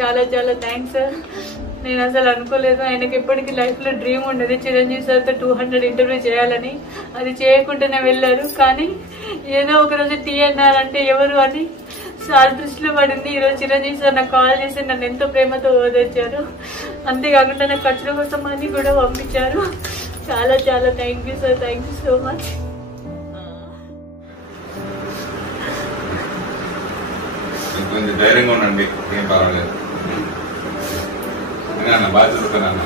చాలా చాలా thanks sir. నేను అసలు అనుకోలేదు. ఆయనకి ఎప్పటికీ లైఫ్లో డ్రీమ్ ఉండేది చిరంజీవి సార్తో 200 ఇంటర్వ్యూ చేయాలని. అది చేయకుండానే వెళ్ళారు. కానీ ఏదో ఒకరోజు టీఎన్ఆర్ అంటే ఎవరు అని సార్ దృష్టిలో పడింది. ఈరోజు చిరంజీవి సార్ నాకు కాల్ చేసి నన్ను ఎంతో ప్రేమతో ఓదార్చారు. అంతేకాకుండా నాకు ఖర్చుల కోసం అని కూడా పంపించారు. చాలా చాలా thank you sir. Thank you so much. కొంచెం ధైర్యంగా ఉండండి, ఏం పర్వాలేదు. అన్న బాగా చదువుతానన్న.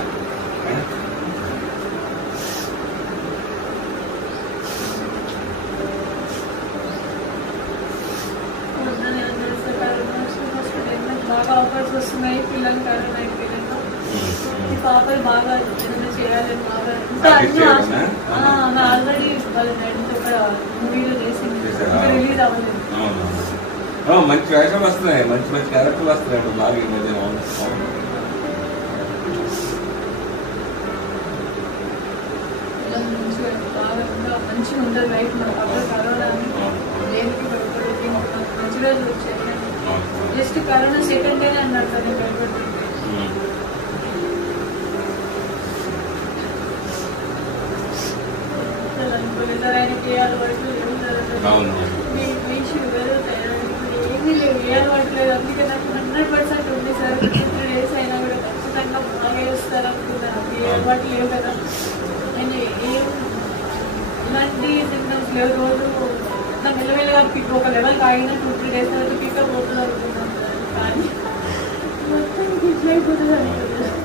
బాగా ఆఫర్స్ వస్తున్నాయి పిల్లలు కరోనా అయిపోయినాక. ఈ పాపలు బాగా చేయాలని బాగా ఆల్రెడీ వాళ్ళ డాడీతో ఒక మూవీలో చేసింది, రిలీజ్ అవ్వలేదు. మంచి వేషాలు వస్తున్నాయి, మంచి మంచి క్యారెక్టర్లు వస్తున్నాయి బాగా ఈ మధ్య. మంచిగా ఉంటుంది లైఫ్. మన పక్కన కరోనా దేనికి భయపడేది మంచి రోజులు వచ్చాయి. జస్ట్ కరోనా సెకండ్ డేనే అన్నారు సార్ నేను భయపడుతుంది. అనుకోలేదు సార్. ఆయనకి ఏ అలవాట్లు లేవు సార్. మీ షుగర్ ఏమీ లేవు, ఏ అలవాటు లేదు. అందుకే నాకు 100% ఉంది సార్. 3 days అయినా కూడా ఖచ్చితంగా బాగా వస్తారు అనుకున్నాను. ఏ అలవాటు లేవు కదా. నేను ఇలాంటి సింటమ్స్ లేవు. రోజు నా మెల్లమెల్లగా ఒక లెవెల్ ఆగిన 2-3 days తర్వాత పికప్ అవుతుంది అనుకున్నాను సార్. కానీ మొత్తం అయిపోతుంది అనుకుంటున్నాను.